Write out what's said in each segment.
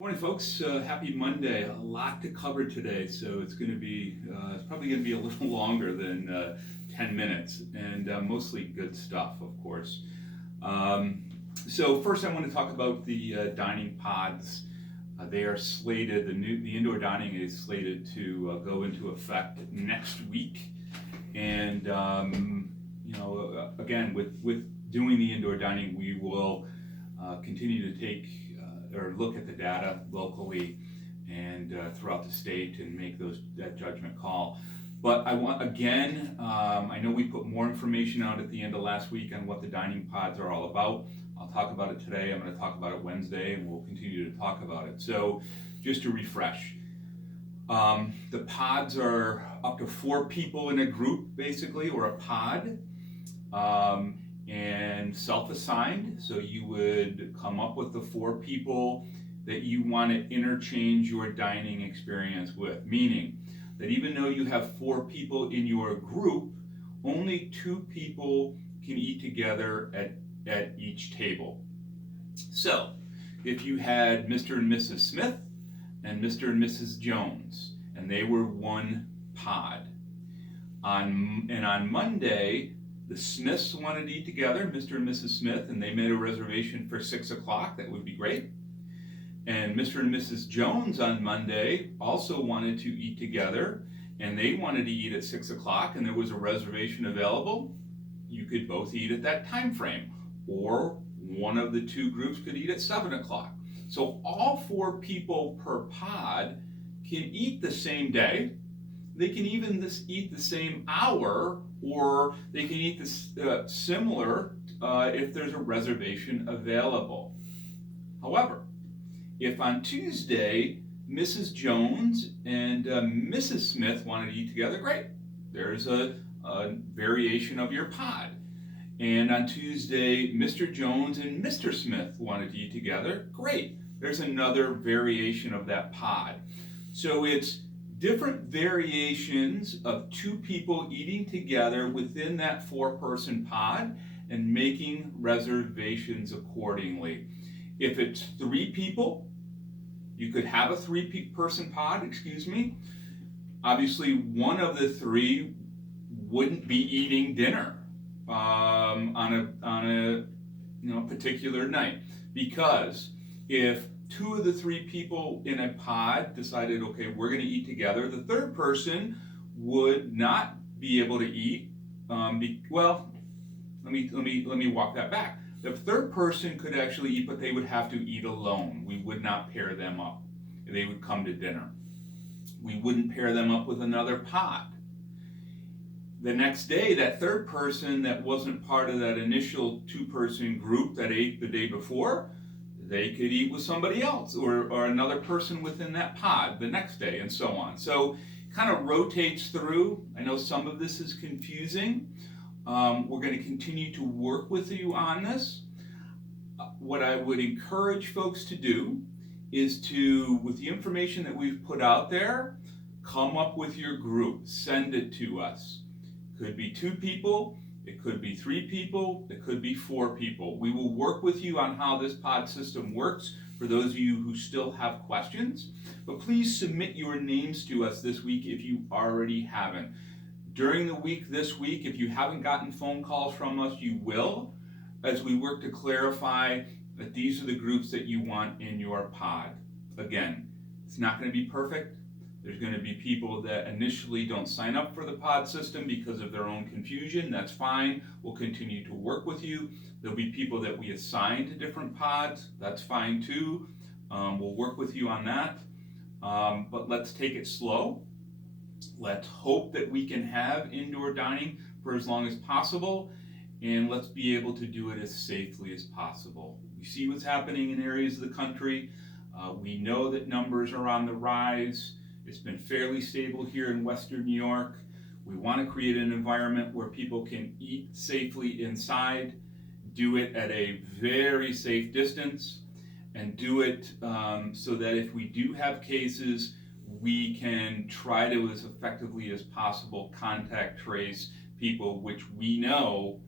Morning, folks. Happy Monday. A lot to cover today, so it's going to be it's probably going to be a little longer than 10 minutes, and mostly good stuff, of course. Um, so first, I want to talk about the dining pods. They are slated. The indoor dining is slated to go into effect next week, and again, with doing the indoor dining, we will continue to take or look at the data locally and throughout the state and make that judgment call. But I want, again, I know we put more information out at the end of last week on what the dining pods are all about. I'll talk about it today. I'm going to talk about it Wednesday, and we'll continue to talk about it. So just to refresh, the pods are up to 4 people in a group, basically, or a pod. And self-assigned, so you would come up with the 4 people that you want to interchange your dining experience with, meaning that even though you have 4 people in your group, only 2 people can eat together at each table. So if you had Mr. and Mrs. Smith and Mr. and Mrs. Jones, and they were one pod, on Monday, the Smiths wanted to eat together, Mr. and Mrs. Smith, and they made a reservation for 6 o'clock. That would be great. And Mr. and Mrs. Jones on Monday also wanted to eat together, and they wanted to eat at 6 o'clock, and there was a reservation available. You could both eat at that time frame, or one of the 2 groups could eat at 7 o'clock. So all 4 people per pod can eat the same day. They can even eat the same hour, or they can eat this similar if there's a reservation available. However, if on Tuesday Mrs. Jones and Mrs. Smith wanted to eat together, great. There's a variation of your pod. And on Tuesday, Mr. Jones and Mr. Smith wanted to eat together, great. There's another variation of that pod. So it's different variations of 2 people eating together within that 4-person pod and making reservations accordingly. If it's 3 people, you could have a 3-person pod, Obviously, one of the 3 wouldn't be eating dinner on a particular night, because if 2 of the 3 people in a pod decided, okay, we're going to eat together, the 3rd person would not be able to eat. Let me walk that back. The 3rd person could actually eat, but they would have to eat alone. We would not pair them up. They would come to dinner. We wouldn't pair them up with another pod. The next day, that 3rd person that wasn't part of that initial 2-person group that ate the day before, they could eat with somebody else or another person within that pod the next day, and so on. So kind of rotates through. I know some of this is confusing. We're going to continue to work with you on this. What I would encourage folks to do is to, with the information that we've put out there, come up with your group, send it to us. Could be 2 people, it could be 3 people, it could be 4 people. We will work with you on how this pod system works for those of you who still have questions. But please submit your names to us this week if you already haven't. During the week this week, if you haven't gotten phone calls from us, you will, as we work to clarify that these are the groups that you want in your pod. Again, it's not going to be perfect. There's going to be people that initially don't sign up for the pod system because of their own confusion. That's fine. We'll continue to work with you. There'll be people that we assign to different pods. That's fine too. We'll work with you on that. But let's take it slow. Let's hope that we can have indoor dining for as long as possible, and let's be able to do it as safely as possible. We see what's happening in areas of the country. We know that numbers are on the rise. It's been fairly stable here in Western New York. We want to create an environment where people can eat safely inside, do it at a very safe distance, and do it so that if we do have cases, we can try to, as effectively as possible, contact trace people which we know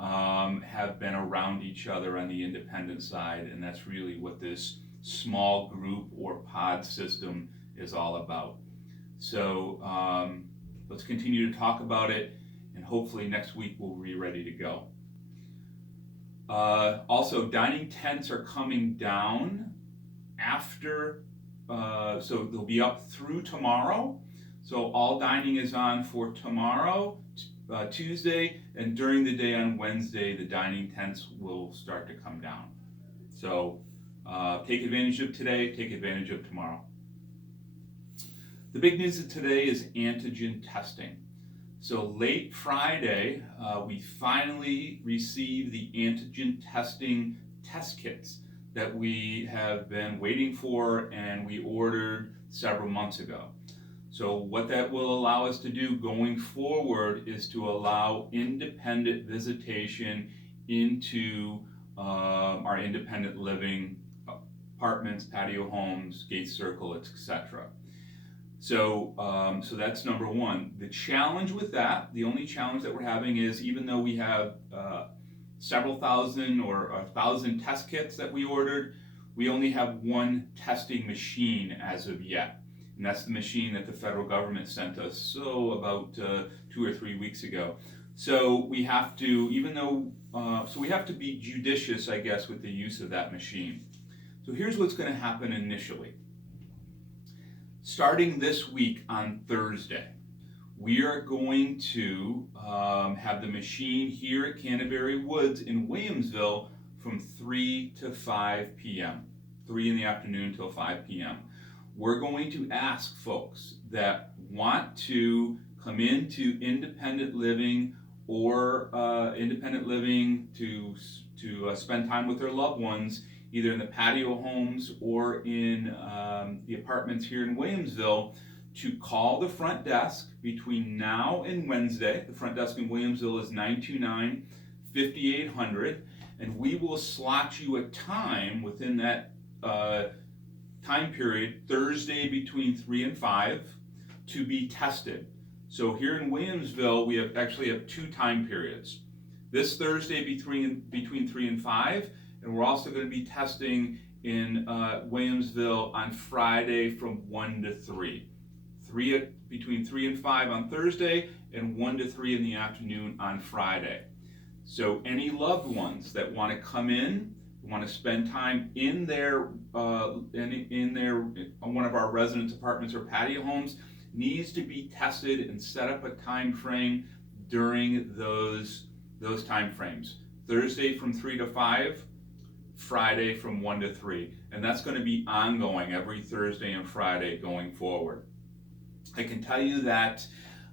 have been around each other on the independent side, and that's really what this small group or pod system is all about. So let's continue to talk about it, and hopefully next week we'll be ready to go. Also, dining tents are coming down after, so they'll be up through tomorrow. So all dining is on for tomorrow, Tuesday, and during the day on Wednesday, the dining tents will start to come down. So take advantage of today, take advantage of tomorrow. The big news of today is antigen testing. So late Friday, we finally received the antigen testing test kits that we have been waiting for and we ordered several months ago. So what that will allow us to do going forward is to allow independent visitation into our independent living apartments, patio homes, gate circle, etc. So that's number one. The challenge with that, the only challenge that we're having is, even though we have several thousand or 1,000 test kits that we ordered, we only have one testing machine as of yet. And that's the machine that the federal government sent us about 2 or 3 weeks ago. So we have to, so we have to be judicious, I guess, with the use of that machine. So here's what's going to happen initially. Starting this week on Thursday, we are going to have the machine here at Canterbury Woods in Williamsville from 3 to 5 p.m., 3 in the afternoon till 5 p.m. We're going to ask folks that want to come into independent living or to spend time with their loved ones, either in the patio homes or in the apartments here in Williamsville, to call the front desk between now and Wednesday. The front desk in Williamsville is 929-5800, and we will slot you a time within that time period, Thursday between 3 and 5, to be tested. So here in Williamsville, we actually have 2 time periods. This Thursday between 3 and 5, and we're also going to be testing in Williamsville on Friday from 1 to 3. Between 3 and 5 on Thursday, and 1 to 3 in the afternoon on Friday. So any loved ones that want to come in, want to spend time in one of our residence apartments or patio homes, needs to be tested and set up a time frame during those time frames. Thursday from 3 to 5, Friday from 1 to 3. And that's going to be ongoing every Thursday and Friday going forward. I can tell you that,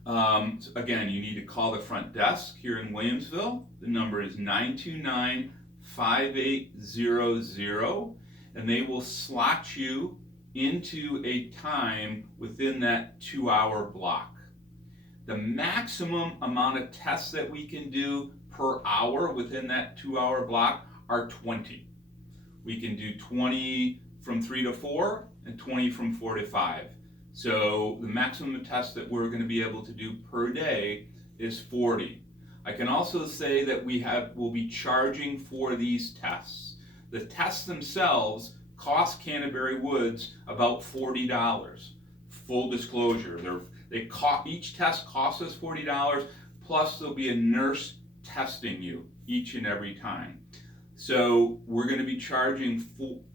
again, you need to call the front desk here in Williamsville. The number is 929-5800, and they will slot you into a time within that 2-hour block. The maximum amount of tests that we can do per hour within that 2-hour block are 20. We can do 20 from 3 to 4 and 20 from 4 to 5. So the maximum tests that we're going to be able to do per day is 40. I can also say that we'll be charging for these tests. The tests themselves cost Canterbury Woods about $40. Full disclosure, each test costs us $40, plus there'll be a nurse testing you each and every time. So we're going to be charging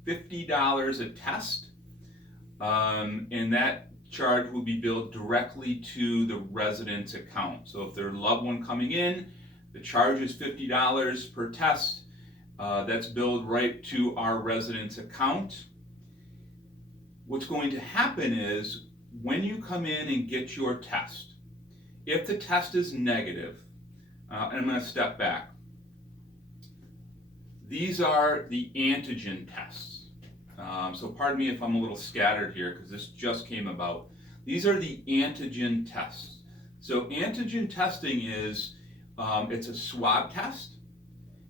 $50 a test, and that charge will be billed directly to the resident's account. So if their loved one coming in, the charge is $50 per test. That's billed right to our resident's account. What's going to happen is, when you come in and get your test, if the test is negative, and I'm going to step back, these are the antigen tests. So pardon me if I'm a little scattered here, because this just came about. These are the antigen tests. So antigen testing is, it's a swab test.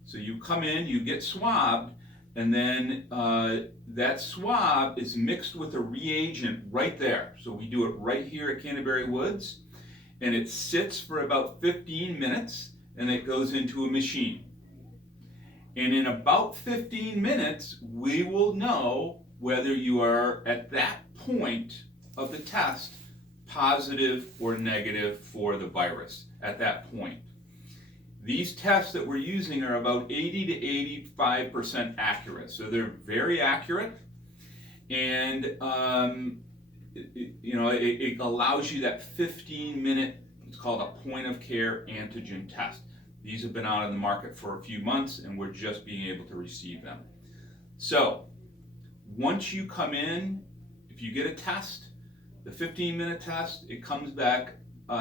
So you come in, you get swabbed, and then that swab is mixed with a reagent right there. So we do it right here at Canterbury Woods, and it sits for about 15 minutes, and it goes into a machine. And in about 15 minutes, we will know whether you are at that point of the test positive or negative for the virus at that point. These tests that we're using are about 80 to 85% accurate, so they're very accurate, and it allows you that 15-minute, it's called a point of care antigen test. These have been out in the market for a few months, and we're just being able to receive them. So once you come in, if you get a test, the 15-minute test, it comes back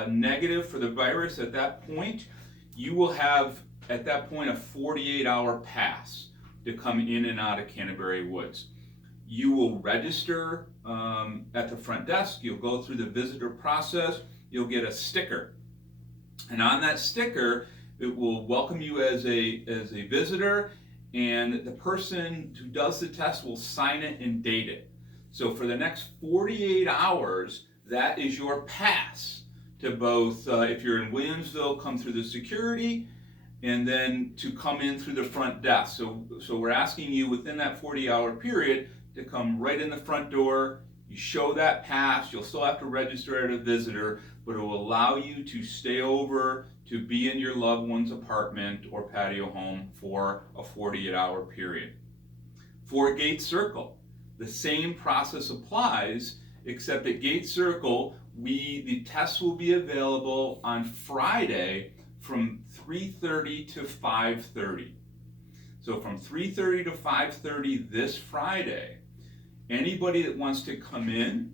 negative for the virus at that point, you will have at that point a 48-hour pass to come in and out of Canterbury Woods. You will register at the front desk, you'll go through the visitor process, you'll get a sticker. And on that sticker, it will welcome you as a visitor, and the person who does the test will sign it and date it. So for the next 48 hours, that is your pass to both, if you're in Williamsville, come through the security, and then to come in through the front desk. So we're asking you within that 40-hour period to come right in the front door. You show that pass. You'll still have to register as a visitor, but it will allow you to stay over, to be in your loved one's apartment or patio home for a 48-hour period. For Gate Circle, the same process applies, except at Gate Circle, the tests will be available on Friday from 3:30 to 5:30. So from 3:30 to 5:30 this Friday, anybody that wants to come in,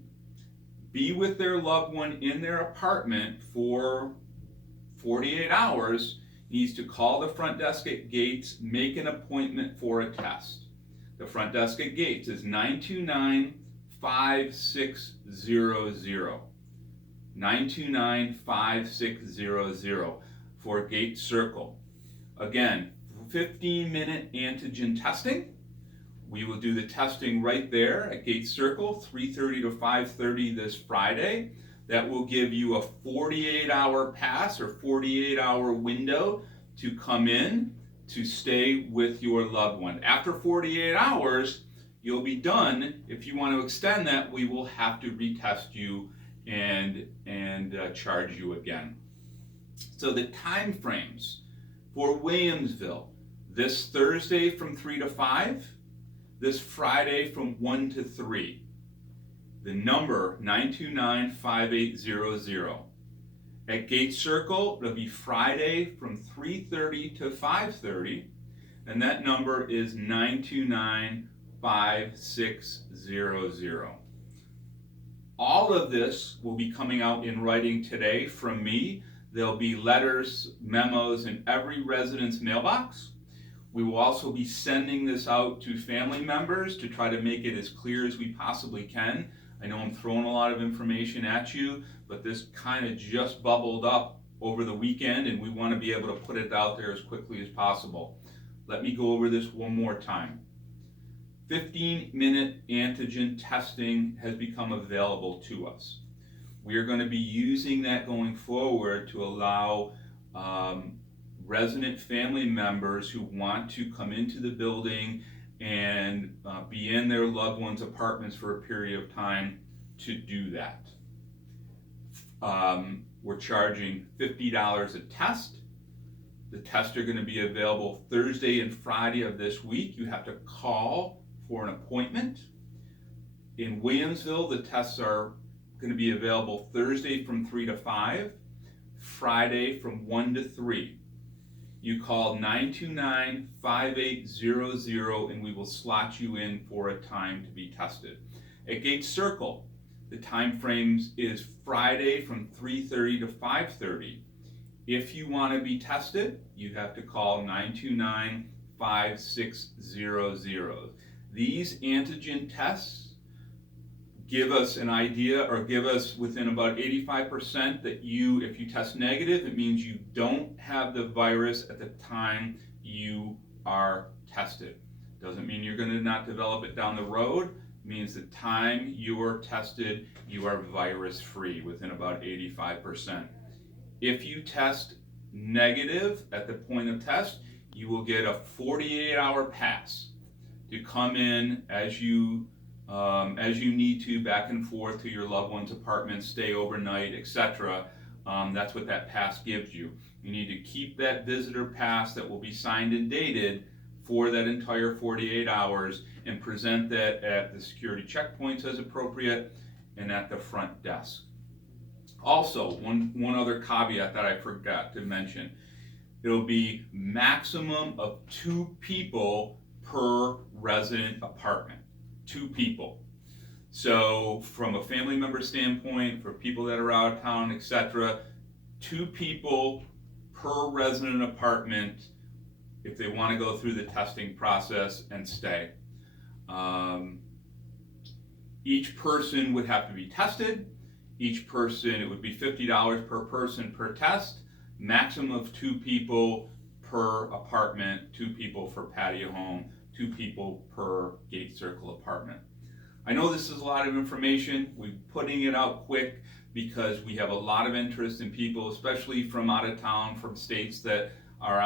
be with their loved one in their apartment for 48 hours, needs to call the front desk at Gates, make an appointment for a test. The front desk at Gates is 929-5600. 929-5600 for Gate Circle. Again, 15-minute antigen testing. We will do the testing right there at Gate Circle, 3:30 to 5:30 this Friday. That will give you a 48-hour pass or 48-hour window to come in to stay with your loved one. After 48 hours, you'll be done. If you want to extend that, we will have to retest you and charge you again. So the time frames for Williamsville: this Thursday from 3 to 5, this Friday from 1 to 3. The number 929-5800. At Gate Circle, it'll be Friday from 3:30 to 5:30, and that number is 929-5600. All of this will be coming out in writing today from me. There'll be letters, memos in every resident's mailbox. We will also be sending this out to family members to try to make it as clear as we possibly can. I know I'm throwing a lot of information at you, but this kind of just bubbled up over the weekend, and we want to be able to put it out there as quickly as possible. Let me go over this one more time. 15-minute antigen testing has become available to us. We are going to be using that going forward to allow resident family members who want to come into the building and be in their loved ones' apartments for a period of time to do that. We're charging $50 a test. The tests are going to be available Thursday and Friday of this week. You have to call for an appointment. In Williamsville, the tests are going to be available Thursday from 3 to 5, Friday from 1 to 3. You call 929-5800 and we will slot you in for a time to be tested. At Gate Circle, the time frames is Friday from 3:30 to 5:30. If you want to be tested, you have to call 929-5600. These antigen tests give us an idea, or give us within about 85% that if you test negative, it means you don't have the virus at the time you are tested. Doesn't mean you're going to not develop it down the road. It means the time you are tested, you are virus free within about 85%. If you test negative at the point of test, you will get a 48-hour pass to come in as you as you need to, back and forth to your loved one's apartment, stay overnight, etc. That's what that pass gives you. You need to keep that visitor pass that will be signed and dated for that entire 48 hours and present that at the security checkpoints as appropriate and at the front desk. Also, one other caveat that I forgot to mention. It'll be maximum of 2 people per resident apartment. 2 people. So from a family member standpoint, for people that are out of town, etc., 2 people per resident apartment if they want to go through the testing process and stay. Each person would have to be tested. Each person, it would be $50 per person per test. Maximum of 2 people per apartment, 2 people for patio home, 2 people per gate circle apartment. I know this is a lot of information. We're putting it out quick because we have a lot of interest in people, especially from out of town, from states that are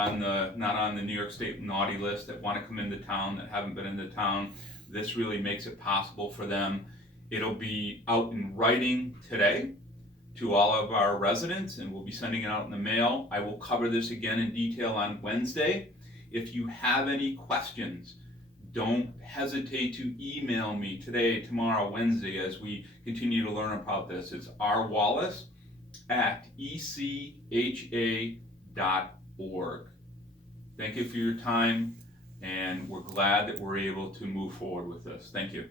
not on the New York State naughty list, that want to come into town, that haven't been into town. This really makes it possible for them. It'll be out in writing today to all of our residents, and we'll be sending it out in the mail. I will cover this again in detail on Wednesday. If you have any questions, don't hesitate to email me today, tomorrow, Wednesday, as we continue to learn about this. It's rwallace@echa.org. Thank you for your time, and we're glad that we're able to move forward with this. Thank you.